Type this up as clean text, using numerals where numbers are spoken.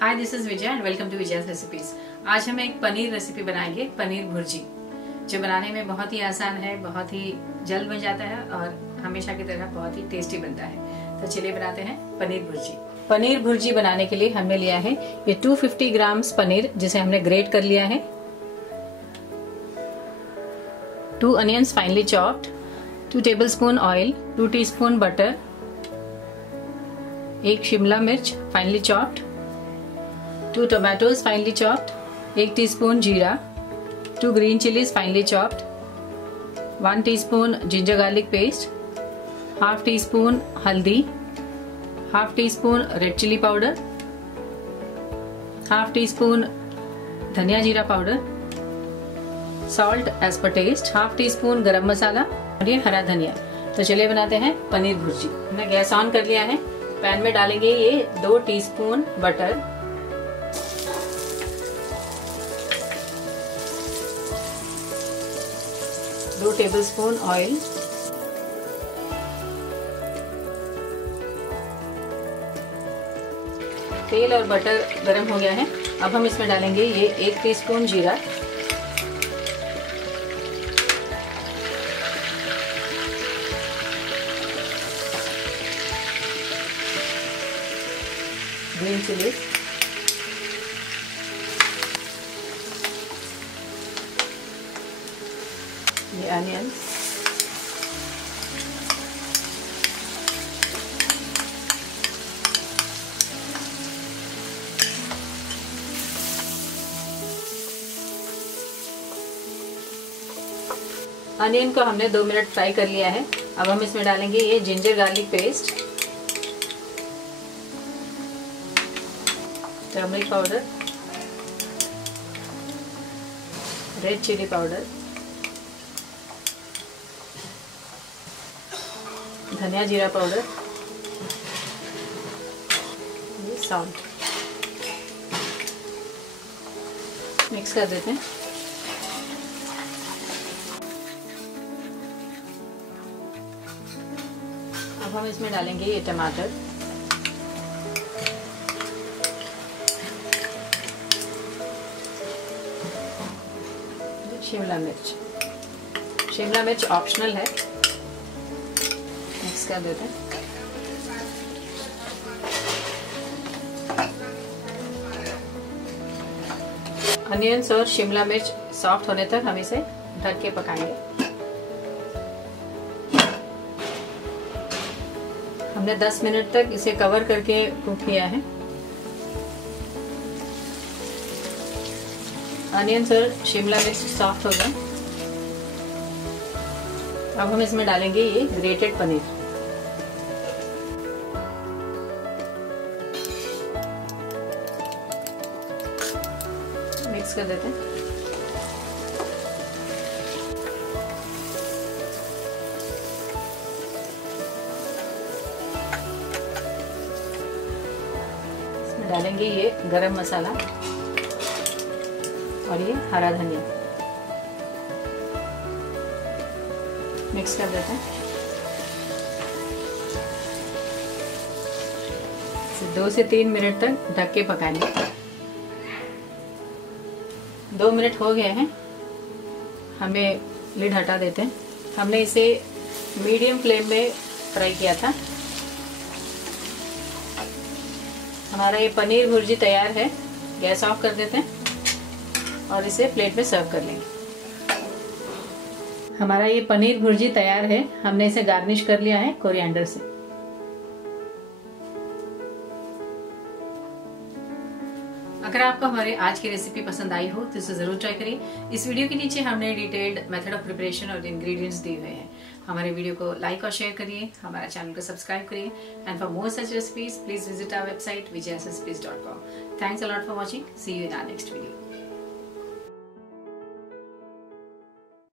Hi, this is Vijay and welcome to Vijay's recipes. आज हम एक पनीर रेसिपी बनाएंगे, पनीर भुर्जी, जो बनाने में बहुत ही आसान है, बहुत ही जल्द बन जाता है और हमेशा की तरह बहुत ही टेस्टी बनता है। तो चलिए बनाते हैं पनीर भुर्जी। पनीर भुर्जी बनाने के लिए हमने लिया है ये 250 ग्राम्स पनीर, जिसे हमने ग्रेट कर लिया है। 2 onions finally chopped, 2 tablespoon oil, 2 teaspoon butter, 1 Shimla मिर्च finally chopped, 2 tomatoes finely chopped, 1 teaspoon jeera, 2 green chilies finely chopped, 1 teaspoon ginger garlic paste, half teaspoon haldi, half teaspoon red chili powder, half teaspoon धनिया जीरा powder, salt as per taste, half teaspoon गरम मसाला और ये हरा धनिया। तो चलिए बनाते हैं पनीर भुर्जी। हमने गैस ऑन कर लिया है। पैन में डालेंगे ये 2 टीस्पून बटर, 2 टेबलस्पून ऑयल, तेल और बटर गरम हो गया है। अब हम इसमें डालेंगे ये 1 टीस्पून जीरा, ग्रीन चिली, ये अनियन, अनियन को हमने 2 मिनट फ्राई कर लिया है। अब हम इसमें डालेंगे ये ginger garlic paste, turmeric powder, red chilli powder, धनिया जीरा पाउडर, ये सॉल्ट। मिक्स कर देते हैं। अब हम इसमें डालेंगे ये टमाटर, शिमला मिर्च। शिमला मिर्च ऑप्शनल है। मिक्स कर देते हैं। अनियंस और शिमला मिर्च सॉफ्ट होने तक हम इसे ढक के पकाएंगे। हमने 10 मिनट तक इसे कवर करके कुक किया है। अनियंस और शिमला मिर्च सॉफ्ट हो गए। अब हम इसमें डालेंगे ये ग्रेटेड पनीर, मिक्स कर देते हैं। इसमें डालेंगे ये गरम मसाला और ये हरा धनिया, मिक्स कर देते हैं। इसे 2 से 3 मिनट तक ढक के पकाएंगे। 2 मिनट हो गए हैं। हमें लिड हटा देते हैं। हमने इसे मीडियम फ्लेम में फ्राई किया था। हमारा ये पनीर भुर्जी तैयार है। गैस ऑफ कर देते हैं और इसे प्लेट में सर्व कर लेंगे। हमारा ये पनीर भुर्जी तैयार है। हमने इसे गार्निश कर लिया है कोरिएंडर से। अगर आपको हमारे आज की रेसिपी पसंद आई हो तो इसे जरूर ट्राई करिए। इस वीडियो के नीचे हमने डिटेल्ड मेथड ऑफ प्रिपरेशन और इंग्रेडिएंट्स दिए हुए हैं। हमारे वीडियो को लाइक और शेयर करिए, हमारा चैनल को सब्सक्राइब करिए and for more such recipes please visit our website vijayasrecipes.com। Thanks a lot for watching. See you in our next video.